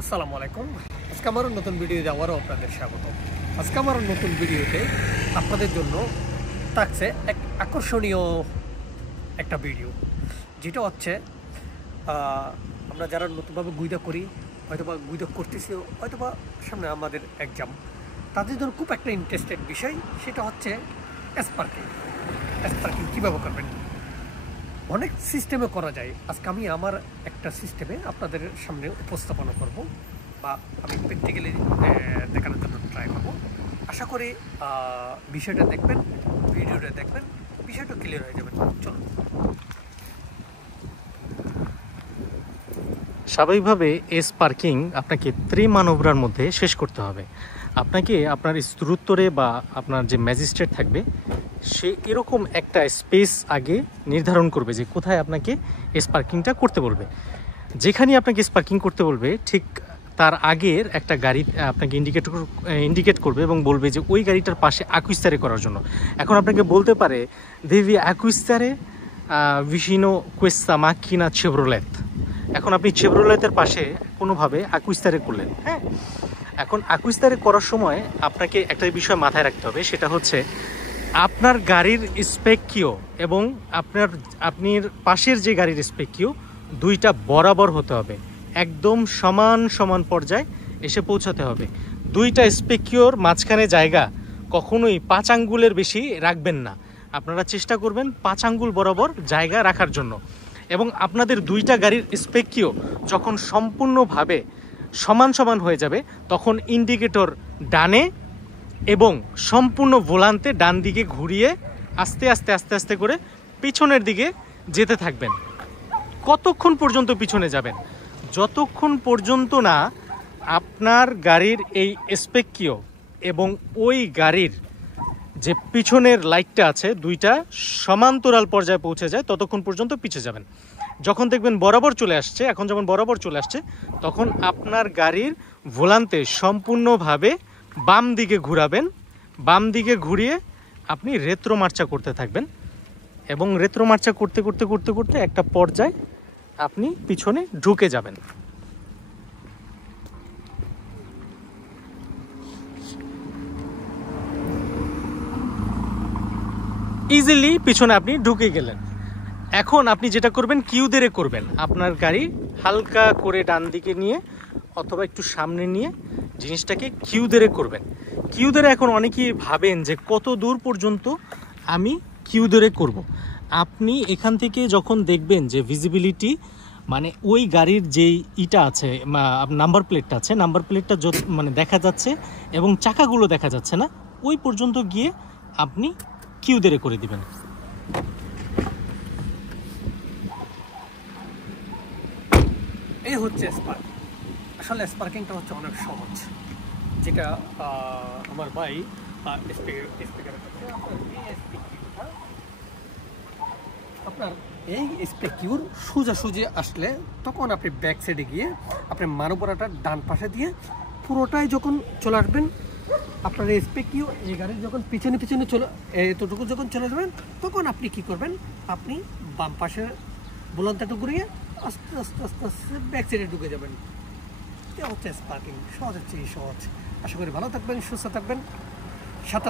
আসসালামু আলাইকুম। আজকে আমার নতুন ভিডিওতে আবারও আপনাদের স্বাগত। আজকে আমার নতুন ভিডিওতে আপনাদের জন্য থাকছে এক আকর্ষণীয় একটা ভিডিও, যেটা হচ্ছে আমরা যারা নতুনভাবে গুইদা করি, হয়তোবা গুইদা করতেছি, হয়তোবা সামনে আমাদের এক্সাম, তাদের জন্য খুব একটা ইন্টারেস্টেড বিষয়, সেটা হচ্ছে স্পার্কিং। স্পার্কিং কীভাবে করবেন? অনেক সিস্টেমে করা যায়। আজকে আমি আমার একটা সিস্টেমে আপনাদের সামনে উপস্থাপনা করব, বা আমি প্র্যাকটিক্যালি দেখানোর জন্য ট্রাই করব। আশা করি বিষয়টা দেখবেন, ভিডিওটা দেখবেন, বিষয়টা ক্লিয়ার হয়ে যাবে। চলুন। স্বাভাবিকভাবে স্পার্কিং আপনাকে ত্রিমানবরার মধ্যে শেষ করতে হবে। আপনাকে আপনার স্ত্রুত্তরে বা আপনার যে ম্যাজিস্ট্রেট থাকবে, সে এরকম একটা স্পেস আগে নির্ধারণ করবে যে কোথায় আপনাকে স্পার্কিংটা করতে বলবে। যেখানে আপনাকে স্পার্কিং করতে বলবে, ঠিক তার আগের একটা গাড়ি আপনাকে ইন্ডিকেট করবে এবং বলবে যে ওই গাড়িটার পাশে অ্যাকুইস্তারে করার জন্য। এখন আপনাকে বলতে পারে দেভি অ্যাকুইস্তারে ভিসিনো কোয়েস্তা মাকিনা চেভরোলেত। এখন আপনি চেভরোলেতের পাশে কোনোভাবে অ্যাকুইস্তারে করলেন, হ্যাঁ। এখন অ্যাকুইস্তারে করার সময় আপনাকে একটা বিষয় মাথায় রাখতে হবে, সেটা হচ্ছে আপনার গাড়ির স্পেকিও এবং আপনার পাশের যে গাড়ির স্পেকিও দুইটা বরাবর হতে হবে, একদম সমান সমান পর্যায়ে এসে পৌঁছাতে হবে। দুইটা স্পেকিওর মাঝখানে জায়গা কখনোই 5 আঙ্গুলের বেশি রাখবেন না। আপনারা চেষ্টা করবেন 5 আঙ্গুল বরাবর জায়গা রাখার জন্য। এবং আপনাদের দুইটা গাড়ির স্পেকিও যখন সম্পূর্ণভাবে সমান সমান হয়ে যাবে, তখন ইন্ডিকেটর ডানে এবং সম্পূর্ণ ভোলান্তে ডান দিকে ঘুরিয়ে আস্তে আস্তে আস্তে আস্তে করে পিছনের দিকে যেতে থাকবেন। কতক্ষণ পর্যন্ত পিছনে যাবেন? যতক্ষণ পর্যন্ত না আপনার গাড়ির এই স্পেকিও এবং ওই গাড়ির যে পিছনের লাইটটা আছে দুইটা সমান্তরাল পর্যায়ে পৌঁছে যায়, ততক্ষণ পর্যন্ত পিছিয়ে যাবেন। যখন দেখবেন বরাবর চলে আসছে, এখন যখন বরাবর চলে আসছে, তখন আপনার গাড়ির ভোলান্তে সম্পূর্ণভাবে বাম দিকে ঘুরাবেন। বাম দিকে ঘুরিয়ে আপনি রেত্রো মার্চা করতে থাকবেন এবং রেত্রো মার্চা করতে করতে করতে করতে একটা পর্যায়ে আপনি পিছনে ঢুকে যাবেন। ইজিলি পিছনে আপনি ঢুকে গেলেন। এখন আপনি যেটা করবেন, কিউ ধরে করবেন। আপনার গাড়ি হালকা করে ডান দিকে নিয়ে অথবা একটু সামনে নিয়ে জিনিসটাকে কিউ ধরে করবেন। কিউ ধরে এখন অনেকেই ভাবেন যে কত দূর পর্যন্ত আমি কিউ ধরে করব। আপনি এখান থেকে যখন দেখবেন যে ভিজিবিলিটি, মানে ওই গাড়ির যেই ইটা আছে, নাম্বার প্লেটটা আছে, নাম্বার প্লেটটা মানে দেখা যাচ্ছে এবং চাকাগুলো দেখা যাচ্ছে না, ওই পর্যন্ত গিয়ে আপনি কিউ ধরে করে দিবেন। এই হচ্ছে স্পার্কিং। আসলে স্পার্কিংটা হচ্ছে অনেক সহজ, যেটা আমার ভাই স্পিকার করছে। আপনার এই স্পেকিউর সোজাসুজি আসলে তখন আপনি ব্যাক সাইডে গিয়ে আপনি মানবরাটা ডান পাশে দিয়ে পুরোটাই যখন চলে আসবেন, আপনার এই স্পেকিউ এই গাড়ির যখন পিছনে পিছনে এতটুকু যখন চলে যাবেন, তখন আপনি কি করবেন, আপনি বাম পাশের বুলন্দাটা ঘুরিয়ে আস্তে আস্তে আস্তে আস্তে ব্যাক সাইডে ঢুকে যাবেন। এটা হচ্ছে স্পার্কিং, সহজ হচ্ছে এই সহজ। আশা করি ভালো থাকবেন, সুস্থ থাকবেন। সাঁতার